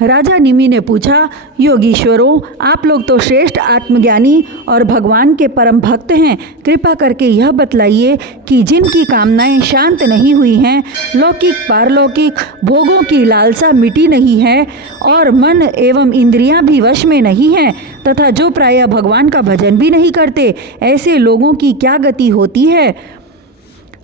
राजा निमि ने पूछा, योगीश्वरों, आप लोग तो श्रेष्ठ आत्मज्ञानी और भगवान के परम भक्त हैं। कृपा करके यह बतलाइए कि जिनकी कामनाएं शांत नहीं हुई हैं, लौकिक पारलौकिक भोगों की लालसा मिटी नहीं है और मन एवं इंद्रियां भी वश में नहीं हैं, तथा जो प्रायः भगवान का भजन भी नहीं करते, ऐसे लोगों की क्या गति होती है।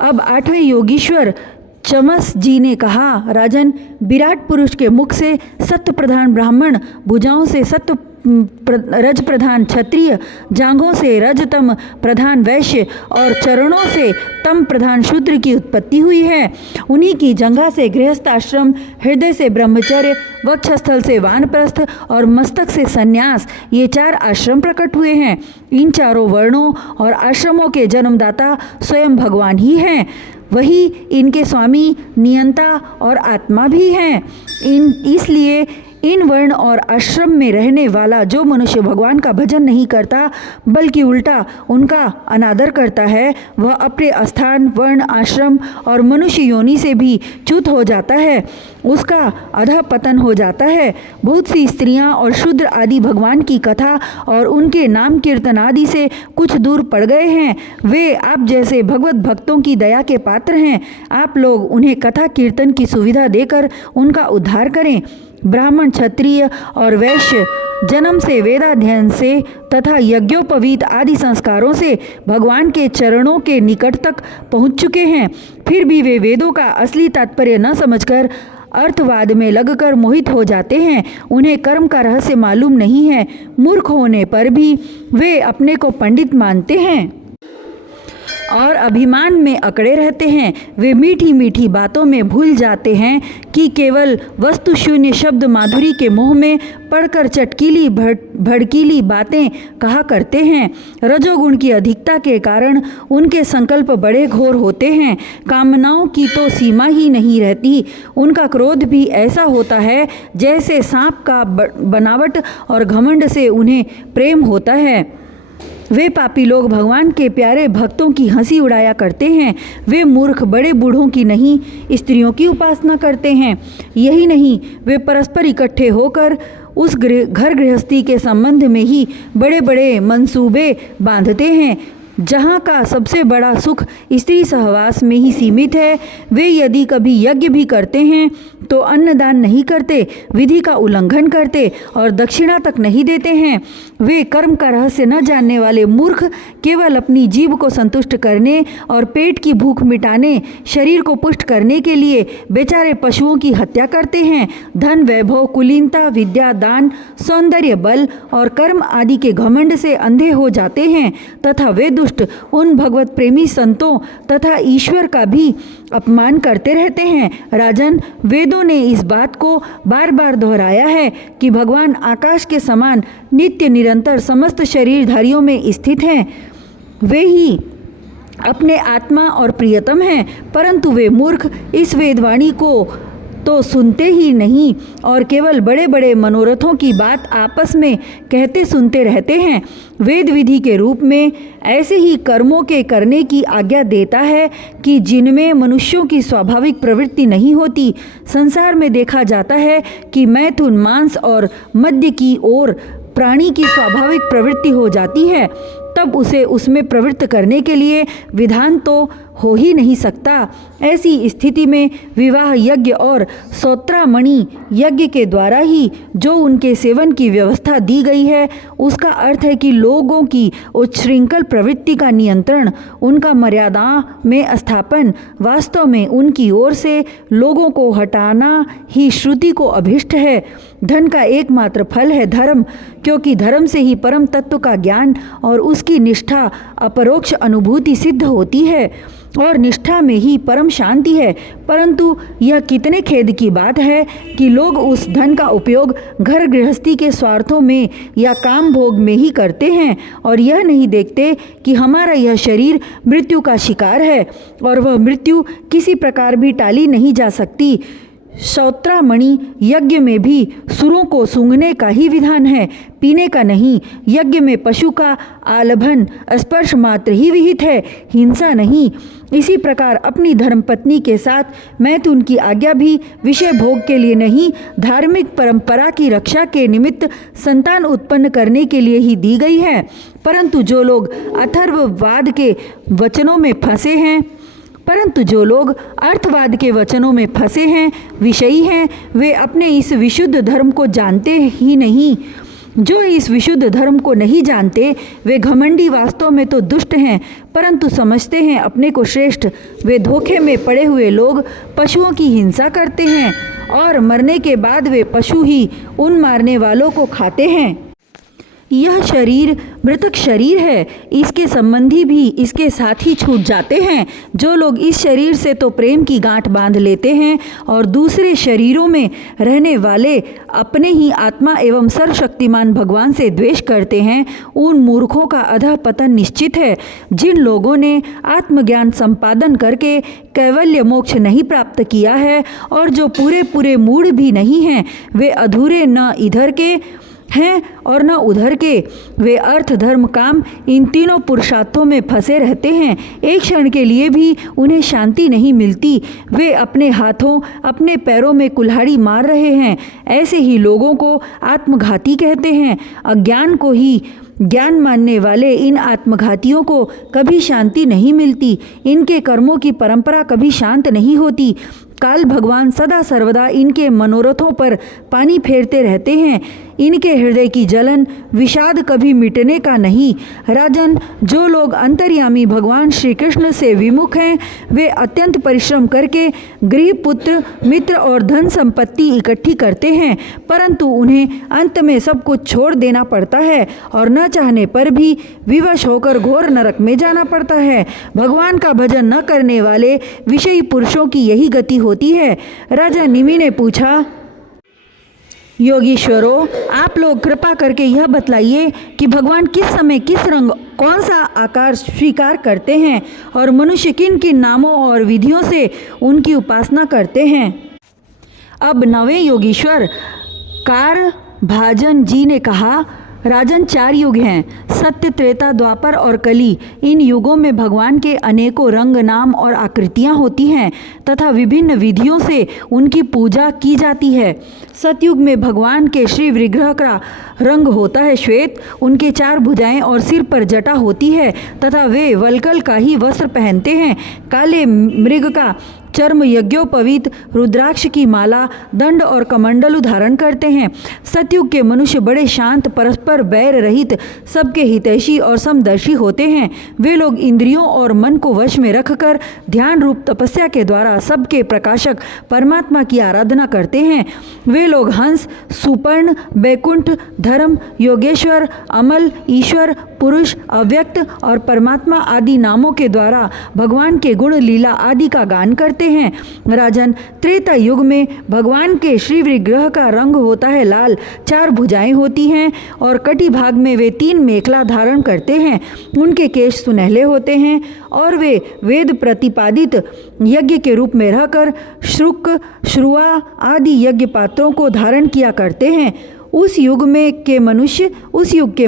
अब 8वें योगीश्वर चमस जी ने कहा, राजन, विराट पुरुष के मुख से सत्य प्रधान ब्राह्मण, भुजाओं से सत्य रज प्रधान क्षत्रिय, जांघों से रजतम प्रधान वैश्य और चरणों से तम प्रधान शूद्र की उत्पत्ति हुई है। उन्हीं की जंघा से गृहस्थ आश्रम, हृदय से ब्रह्मचर्य, वक्षस्थल से वानप्रस्थ और मस्तक से संन्यास, ये 4 आश्रम प्रकट हुए हैं। इन चारों वर्णों और आश्रमों के जन्मदाता स्वयं भगवान ही हैं। वही इनके स्वामी, नियंता और आत्मा भी हैं। इसलिए इन वर्ण और आश्रम में रहने वाला जो मनुष्य भगवान का भजन नहीं करता बल्कि उल्टा उनका अनादर करता है, वह अपने स्थान, वर्ण, आश्रम और मनुष्य योनि से भी च्युत हो जाता है, उसका अधःपतन हो जाता है। बहुत सी स्त्रियां और शूद्र आदि भगवान की कथा और उनके नाम कीर्तन आदि से कुछ दूर पड़ गए हैं। वे आप जैसे भगवत भक्तों की दया के पात्र हैं। आप लोग उन्हें कथा कीर्तन की सुविधा देकर उनका उद्धार करें। ब्राह्मण, क्षत्रिय और वैश्य जन्म से, वेदाध्ययन से तथा यज्ञोपवीत आदि संस्कारों से भगवान के चरणों के निकट तक पहुंच चुके हैं। फिर भी वे वेदों का असली तात्पर्य न समझकर अर्थवाद में लगकर मोहित हो जाते हैं। उन्हें कर्म का रहस्य मालूम नहीं है। मूर्ख होने पर भी वे अपने को पंडित मानते हैं और अभिमान में अकड़े रहते हैं। वे मीठी मीठी बातों में भूल जाते हैं कि केवल वस्तु शून्य शब्द माधुरी के मोह में पड़कर चटकीली भड़कीली बातें कहा करते हैं। रजोगुण की अधिकता के कारण उनके संकल्प बड़े घोर होते हैं। कामनाओं की तो सीमा ही नहीं रहती। उनका क्रोध भी ऐसा होता है जैसे सांप का बनावट और घमंड से उन्हें प्रेम होता है। वे पापी लोग भगवान के प्यारे भक्तों की हंसी उड़ाया करते हैं। वे मूर्ख बड़े बूढ़ों की नहीं, स्त्रियों की उपासना करते हैं। यही नहीं, वे परस्पर इकट्ठे होकर उस घर गृहस्थी के संबंध में ही बड़े बड़े मंसूबे बांधते हैं जहाँ का सबसे बड़ा सुख स्त्री सहवास में ही सीमित है। वे यदि कभी यज्ञ भी करते हैं तो अन्नदान नहीं करते, विधि का उल्लंघन करते और दक्षिणा तक नहीं देते हैं। वे कर्म का रहस्य न जानने वाले मूर्ख केवल अपनी जीभ को संतुष्ट करने और पेट की भूख मिटाने, शरीर को पुष्ट करने के लिए बेचारे पशुओं की हत्या करते हैं। धन, वैभव, कुलीनता, विद्या, दान, सौंदर्य, बल और कर्म आदि के घमंड से अंधे हो जाते हैं तथा वे दुष्ट उन भगवत प्रेमी संतों तथा ईश्वर का भी अपमान करते रहते हैं। राजन, वेदों ने इस बात को बार बार दोहराया है कि भगवान आकाश के समान नित्य निरंतर समस्त शरीरधारियों में स्थित हैं। वे ही अपने आत्मा और प्रियतम हैं, परंतु वे मूर्ख इस वेदवाणी को तो सुनते ही नहीं और केवल बड़े बड़े मनोरथों की बात आपस में कहते सुनते रहते हैं। वेद विधि के रूप में ऐसे ही कर्मों के करने की आज्ञा देता है कि जिनमें मनुष्यों की स्वाभाविक प्रवृत्ति नहीं होती। संसार में देखा जाता है कि मैथुन, मांस और मद्य की ओर प्राणी की स्वाभाविक प्रवृत्ति हो जाती है, तब उसे उसमें प्रवृत्त करने के लिए विधान तो हो ही नहीं सकता। ऐसी स्थिति में विवाह यज्ञ और सौत्रामणि यज्ञ के द्वारा ही जो उनके सेवन की व्यवस्था दी गई है, उसका अर्थ है कि लोगों की उच्छृंखल प्रवृत्ति का नियंत्रण, उनका मर्यादा में स्थापन, वास्तव में उनकी ओर से लोगों को हटाना ही श्रुति को अभिष्ट है। धन का एकमात्र फल है धर्म, क्योंकि धर्म से ही परम तत्व का ज्ञान और उसकी निष्ठा अपरोक्ष अनुभूति सिद्ध होती है और निष्ठा में ही परम शांति है। परंतु यह कितने खेद की बात है कि लोग उस धन का उपयोग घर गृहस्थी के स्वार्थों में या काम भोग में ही करते हैं और यह नहीं देखते कि हमारा यह शरीर मृत्यु का शिकार है और वह मृत्यु किसी प्रकार भी टाली नहीं जा सकती। श्रोत्रामणि यज्ञ में भी सुरों को सूंघने का ही विधान है, पीने का नहीं। यज्ञ में पशु का आलभन स्पर्श मात्र ही विहित है, हिंसा नहीं। इसी प्रकार अपनी धर्मपत्नी के साथ मैथुन की आज्ञा भी विषय भोग के लिए नहीं, धार्मिक परंपरा की रक्षा के निमित्त संतान उत्पन्न करने के लिए ही दी गई है। परंतु जो लोग अथर्ववाद के वचनों में फंसे हैं अर्थवाद के वचनों में फंसे हैं, विषयी हैं, वे अपने इस विशुद्ध धर्म को जानते ही नहीं। जो इस विशुद्ध धर्म को नहीं जानते वे घमंडी वास्तव में तो दुष्ट हैं, परंतु समझते हैं अपने को श्रेष्ठ। वे धोखे में पड़े हुए लोग पशुओं की हिंसा करते हैं और मरने के बाद वे पशु ही उन मारने वालों को खाते हैं। यह शरीर मृतक शरीर है, इसके संबंधी भी इसके साथ ही छूट जाते हैं। जो लोग इस शरीर से तो प्रेम की गांठ बांध लेते हैं और दूसरे शरीरों में रहने वाले अपने ही आत्मा एवं सर्वशक्तिमान भगवान से द्वेष करते हैं, उन मूर्खों का अधः पतन निश्चित है। जिन लोगों ने आत्मज्ञान संपादन करके कैवल्य मोक्ष नहीं प्राप्त किया है और जो पूरे मूढ़ भी नहीं हैं, वे अधूरे न इधर के हैं और न उधर के। वे अर्थ धर्म काम इन तीनों पुरुषार्थों में फंसे रहते हैं, एक क्षण के लिए भी उन्हें शांति नहीं मिलती। वे अपने हाथों अपने पैरों में कुल्हाड़ी मार रहे हैं। ऐसे ही लोगों को आत्मघाती कहते हैं। अज्ञान को ही ज्ञान मानने वाले इन आत्मघातियों को कभी शांति नहीं मिलती। इनके कर्मों की परंपरा कभी शांत नहीं होती। काल भगवान सदा सर्वदा इनके मनोरथों पर पानी फेरते रहते हैं। इनके हृदय की जलन विषाद कभी मिटने का नहीं। राजन, जो लोग अंतर्यामी भगवान श्री कृष्ण से विमुख हैं, वे अत्यंत परिश्रम करके गृह, पुत्र, मित्र और धन संपत्ति इकट्ठी करते हैं, परंतु उन्हें अंत में सब कुछ छोड़ देना पड़ता है और न चाहने पर भी विवश होकर घोर नरक में जाना पड़ता है। भगवान का भजन न करने वाले विषयी पुरुषों की यही गति होती है। राजा निमि ने पूछा, योगीश्वरों, आप लोग कृपा करके यह बतलाइए कि भगवान किस समय किस रंग कौन सा आकार स्वीकार करते हैं और मनुष्य किन किन नामों और विधियों से उनकी उपासना करते हैं। अब नवे योगीश्वर कार भाजन जी ने कहा, राजन, 4 युग हैं, सत्य, त्रेता, द्वापर और कली। इन युगों में भगवान के अनेकों रंग, नाम और आकृतियाँ होती हैं तथा विभिन्न विधियों से उनकी पूजा की जाती है। सतयुग में भगवान के श्री विग्रह का रंग होता है श्वेत, उनके 4 भुजाएं और सिर पर जटा होती है तथा वे वल्कल का ही वस्त्र पहनते हैं। काले मृग का चर्म, यज्ञोपवीत, रुद्राक्ष की माला, दंड और कमंडलु धारण करते हैं। सतयुग के मनुष्य बड़े शांत, परस्पर बैर रहित, सबके हितैषी और समदर्शी होते हैं। वे लोग इंद्रियों और मन को वश में रखकर ध्यान रूप तपस्या के द्वारा सबके प्रकाशक परमात्मा की आराधना करते हैं। वे लोग हंस, सुपर्ण, बैकुंठ, धर्म, योगेश्वर, अमल, ईश्वर, पुरुष, अव्यक्त और परमात्मा आदि नामों के द्वारा भगवान के गुण, लीला आदि का गान करते हैं। राजन, त्रेता युग में भगवान के श्री विग्रह का रंग होता है लाल, 4 भुजाएं होती हैं और कटी भाग में वे 3 मेखला धारण करते हैं। उनके केश सुनहले होते हैं और वे वेद प्रतिपादित यज्ञ के रूप में रहकर श्रुक, श्रुआ आदि यज्ञ पात्रों को धारण किया करते हैं। उस युग के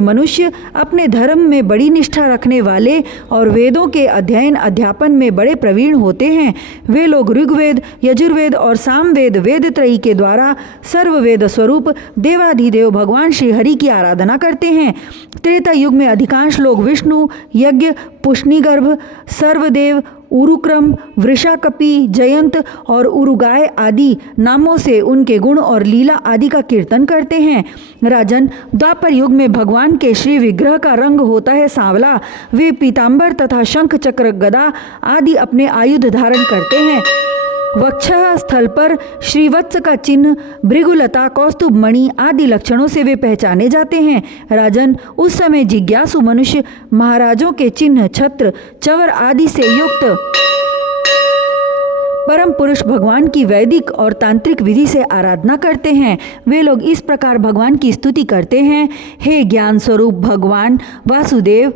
मनुष्य अपने धर्म में बड़ी निष्ठा रखने वाले और वेदों के अध्ययन अध्यापन में बड़े प्रवीण होते हैं। वे लोग ऋग्वेद, यजुर्वेद और सामवेद वेद त्रयी के द्वारा सर्ववेद स्वरूप देवाधिदेव भगवान श्री हरि की आराधना करते हैं। त्रेता युग में अधिकांश लोग विष्णु, यज्ञ, पुष्णिगर्भ, सर्वदेव, उरुक्रम, वृषाकपि, जयंत और उरुगाय आदि नामों से उनके गुण और लीला आदि का कीर्तन करते हैं। राजन, द्वापर युग में भगवान के श्री विग्रह का रंग होता है सांवला। वे पीतांबर तथा शंख, चक्र, गदा आदि अपने आयुध धारण करते हैं। वक्षः स्थल पर श्रीवत्स का चिन्ह, भृगुलता, कौस्तुभ मणि आदि लक्षणों से वे पहचाने जाते हैं। राजन, उस समय जिज्ञासु मनुष्य महाराजों के चिन्ह, छत्र, चवर आदि से युक्त परम पुरुष भगवान की वैदिक और तांत्रिक विधि से आराधना करते हैं। वे लोग इस प्रकार भगवान की स्तुति करते हैं, हे ज्ञान स्वरूप भगवान वासुदेव,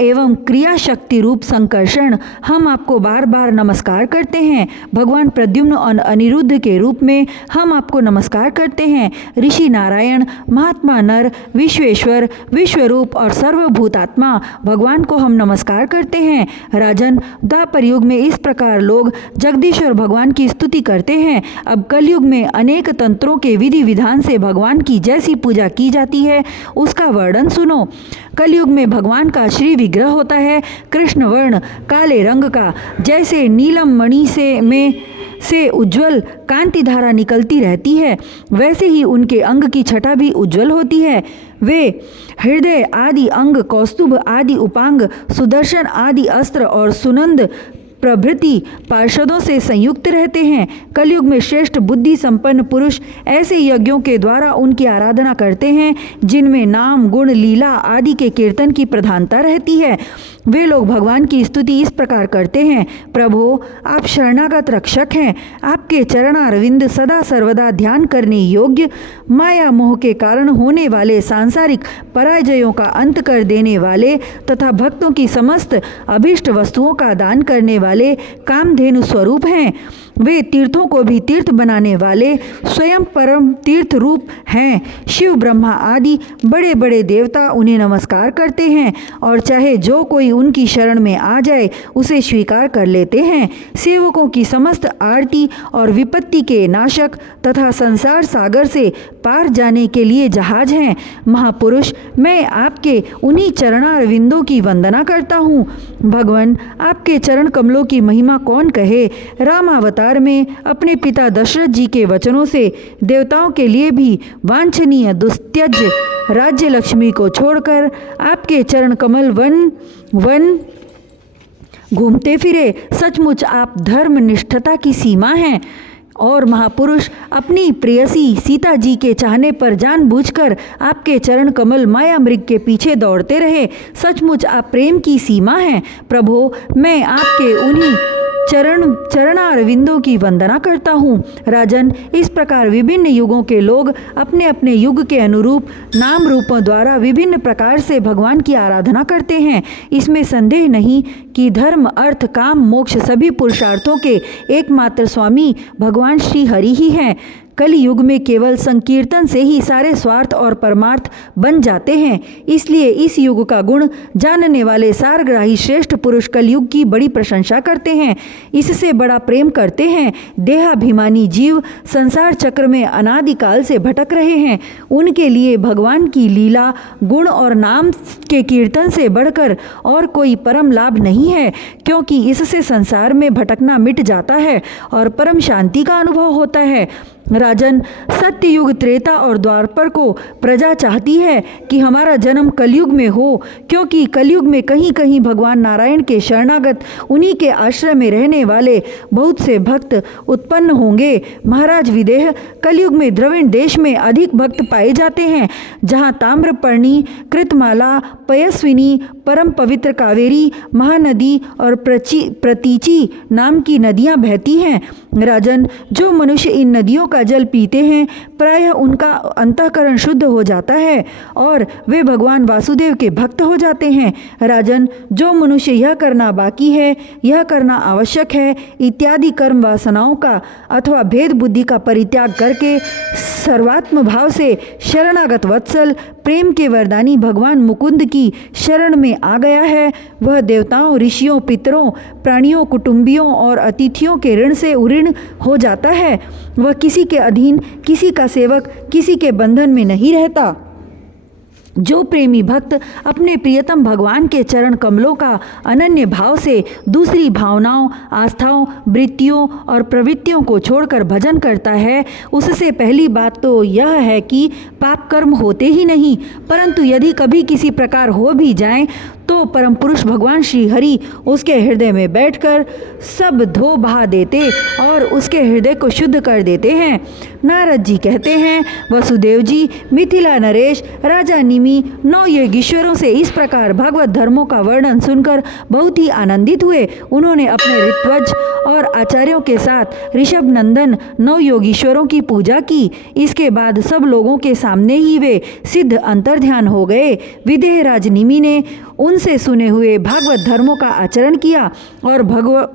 एवं क्रिया शक्ति रूप संकर्षण हम आपको बार बार नमस्कार करते हैं। भगवान प्रद्युम्न और अनिरुद्ध के रूप में हम आपको नमस्कार करते हैं। ऋषि नारायण, महात्मा नर, विश्वेश्वर, विश्वरूप और सर्वभूतात्मा भगवान को हम नमस्कार करते हैं। राजन, द्वापर युग में इस प्रकार लोग जगदीश्वर भगवान की स्तुति करते हैं। अब कलयुग में अनेक तंत्रों के विधि विधान से भगवान की जैसी पूजा की जाती है उसका वर्णन सुनो। कलयुग में भगवान का श्री विग्रह होता है, कृष्ण वर्ण काले रंग का, जैसे नीलम मणि से उज्ज्वल कांति धारा निकलती रहती है, वैसे ही उनके अंग की छटा भी उज्ज्वल होती है। वे हृदय आदि अंग, कौस्तुभ आदि उपांग, सुदर्शन आदि अस्त्र और सुनंद प्रभृति पार्षदों से संयुक्त रहते हैं। कलयुग में श्रेष्ठ बुद्धि संपन्न पुरुष ऐसे यज्ञों के द्वारा उनकी आराधना करते हैं जिनमें नाम, गुण, लीला आदि के कीर्तन की प्रधानता रहती है। वे लोग भगवान की स्तुति इस प्रकार करते हैं। प्रभो, आप शरणागत रक्षक हैं। आपके चरणारविंद सदा सर्वदा ध्यान करने योग्य, माया मोह के कारण होने वाले सांसारिक पराजयों का अंत कर देने वाले तथा भक्तों की समस्त अभिष्ट वस्तुओं का दान करने वाले कामधेनु स्वरूप हैं। वे तीर्थों को भी तीर्थ बनाने वाले स्वयं परम तीर्थ रूप हैं। शिव, ब्रह्मा आदि बड़े बड़े देवता उन्हें नमस्कार करते हैं और चाहे जो कोई उनकी शरण में आ जाए उसे स्वीकार कर लेते हैं। सेवकों की समस्त आरती और विपत्ति के नाशक तथा संसार सागर से पार जाने के लिए जहाज हैं। महापुरुष, मैं आपके उन्हीं चरणारविंदों की वंदना करता हूँ। भगवान, आपके चरण कमलों की महिमा कौन कहे। रामावतार में अपने पिता दशरथ जी के वचनों से देवताओं के लिए भी वांछनीय दुस्त्यज राज्य लक्ष्मी को छोड़कर आपके चरण कमल वन वन घूमते फिरे। सचमुच आप धर्म निष्ठता की सीमा हैं। और महापुरुष अपनी प्रेयसी सीता जी के चाहने पर जानबूझकर आपके चरण कमल माया मृग के पीछे दौड़ते रहे। सचमुच आप प्रेम की सीमा हैं। प्रभो, मैं आपके उन्हीं चरणारविंदों की वंदना करता हूँ। राजन, इस प्रकार विभिन्न युगों के लोग अपने अपने युग के अनुरूप नाम रूपों द्वारा विभिन्न प्रकार से भगवान की आराधना करते हैं। इसमें संदेह नहीं कि धर्म, अर्थ, काम, मोक्ष सभी पुरुषार्थों के एकमात्र स्वामी भगवान श्री हरि ही हैं। कलि युग में केवल संकीर्तन से ही सारे स्वार्थ और परमार्थ बन जाते हैं। इसलिए इस युग का गुण जानने वाले सारग्राही श्रेष्ठ पुरुष कलयुग की बड़ी प्रशंसा करते हैं, इससे बड़ा प्रेम करते हैं। देहाभिमानी जीव संसार चक्र में अनादिकाल से भटक रहे हैं। उनके लिए भगवान की लीला, गुण और नाम के कीर्तन से बढ़कर और कोई परम लाभ नहीं है, क्योंकि इससे संसार में भटकना मिट जाता है और परम शांति का अनुभव होता है। राजन, सत्ययुग, त्रेता और द्वापर को प्रजा चाहती है कि हमारा जन्म कलयुग में हो, क्योंकि कलयुग में कहीं कहीं भगवान नारायण के शरणागत उन्हीं के आश्रय में रहने वाले बहुत से भक्त उत्पन्न होंगे। महाराज विदेह, कलयुग में द्रविड़ देश में अधिक भक्त पाए जाते हैं, जहाँ ताम्रपर्णी, कृतमाला, पयस्विनी, परम पवित्र कावेरी, महानदी और प्रतीची नाम की नदियाँ बहती हैं। राजन, जो मनुष्य इन नदियों का जल पीते हैं प्रायः उनका अंतःकरण शुद्ध हो जाता है और वे भगवान वासुदेव के भक्त हो जाते हैं। राजन, जो मनुष्य यह करना बाकी है, यह करना आवश्यक है इत्यादि कर्म वासनाओं का अथवा भेद बुद्धि का परित्याग करके सर्वात्म भाव से शरणागत वत्सल प्रेम के वरदानी भगवान मुकुंद की शरण में आ गया है, वह देवताओं, ऋषियों, पितरों, प्राणियों, कुटुंबियों और अतिथियों के ऋण से उऋण हो जाता है। वह किसी के अधीन, किसी का सेवक, किसी के बंधन में नहीं रहता। जो प्रेमी भक्त अपने प्रियतम भगवान के चरण कमलों का अनन्य भाव से दूसरी भावनाओं, आस्थाओं, वृत्तियों और प्रवृत्तियों को छोड़कर भजन करता है, उससे पहली बात तो यह है कि पाप कर्म होते ही नहीं, परंतु यदि कभी किसी प्रकार हो भी जाएं तो परम पुरुष भगवान श्री हरि उसके हृदय में बैठकर सब धो बहा देते और उसके हृदय को शुद्ध कर देते हैं। नारद जी कहते हैं, वसुदेव जी, मिथिला नरेश, राजा निमि 9 योगीश्वरों से इस प्रकार भागवत धर्मों का वर्णन सुनकर बहुत ही आनंदित हुए। उन्होंने अपने ऋत्वज और आचार्यों के साथ ऋषभ नंदन 9 योगीश्वरों की पूजा की। इसके बाद सब लोगों के सामने ही वे सिद्ध अंतर्ध्यान हो गए। विदेहराज निमि ने उनसे सुने हुए भागवत धर्मों का आचरण किया और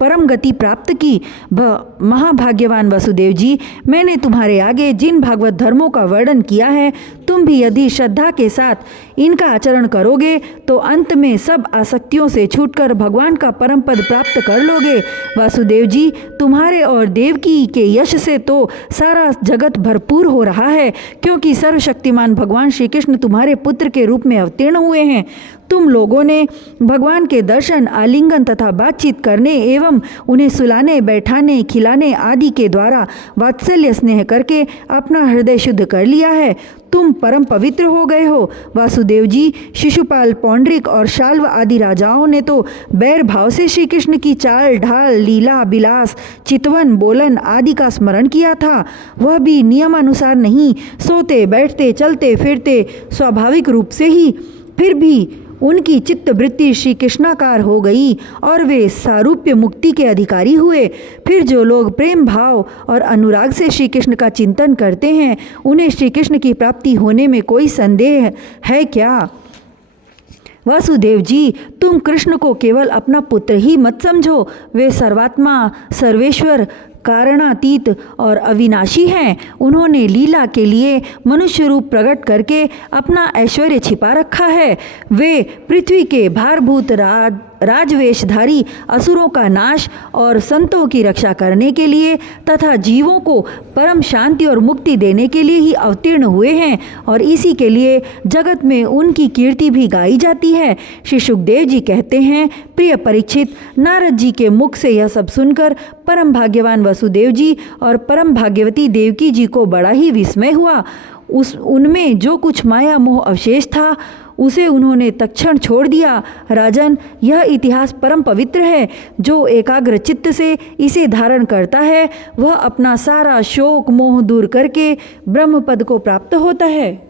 परम गति प्राप्त की। महाभाग्यवान वसुदेव जी, मैंने तुम्हारे आगे जिन भागवत धर्मों का वर्णन किया है, तुम भी यदि श्रद्धा के साथ इनका आचरण करोगे तो अंत में सब आसक्तियों से छूटकर भगवान का परम पद प्राप्त कर लोगे। वासुदेव जी, तुम्हारे और देवकी के यश से तो सारा जगत भरपूर हो रहा है, क्योंकि सर्वशक्तिमान भगवान श्री कृष्ण तुम्हारे पुत्र के रूप में अवतीर्ण हुए हैं। तुम लोगों ने भगवान के दर्शन, आलिंगन तथा बातचीत करने एवं उन्हें सुलाने, बैठाने, खिलाने आदि के द्वारा वात्सल्य स्नेह करके अपना हृदय शुद्ध कर लिया है। तुम परम पवित्र हो गए हो। वासुदेव जी, शिशुपाल, पौंड्रिक और शाल्व आदि राजाओं ने तो बैर भाव से श्री कृष्ण की चाल ढाल, लीला, बिलास, चितवन, बोलन आदि का स्मरण किया था। वह भी नियमानुसार नहीं, सोते, बैठते, चलते फिरते स्वाभाविक रूप से ही। फिर भी उनकी चित्तवृत्ति श्री कृष्णाकार हो गई और वे सारूप्य मुक्ति के अधिकारी हुए। फिर जो लोग प्रेम भाव और अनुराग से श्री कृष्ण का चिंतन करते हैं, उन्हें श्री कृष्ण की प्राप्ति होने में कोई संदेह है क्या? वासुदेव जी, तुम कृष्ण को केवल अपना पुत्र ही मत समझो। वे सर्वात्मा, सर्वेश्वर, कारणातीत और अविनाशी हैं। उन्होंने लीला के लिए मनुष्य रूप प्रकट करके अपना ऐश्वर्य छिपा रखा है। वे पृथ्वी के भारभूत राजवेशधारी असुरों का नाश और संतों की रक्षा करने के लिए तथा जीवों को परम शांति और मुक्ति देने के लिए ही अवतीर्ण हुए हैं, और इसी के लिए जगत में उनकी कीर्ति भी गाई जाती है। श्री सुखदेव जी कहते हैं, प्रिय परीक्षित, नारद जी के मुख से यह सब सुनकर परम भाग्यवान वसुदेव जी और परम भाग्यवती देवकी जी को बड़ा ही विस्मय हुआ। उनमें जो कुछ माया मोह अवशेष था उसे उन्होंने तत्क्षण छोड़ दिया। राजन, यह इतिहास परम पवित्र है। जो एकाग्र चित्त से इसे धारण करता है, वह अपना सारा शोक मोह दूर करके ब्रह्म पद को प्राप्त होता है।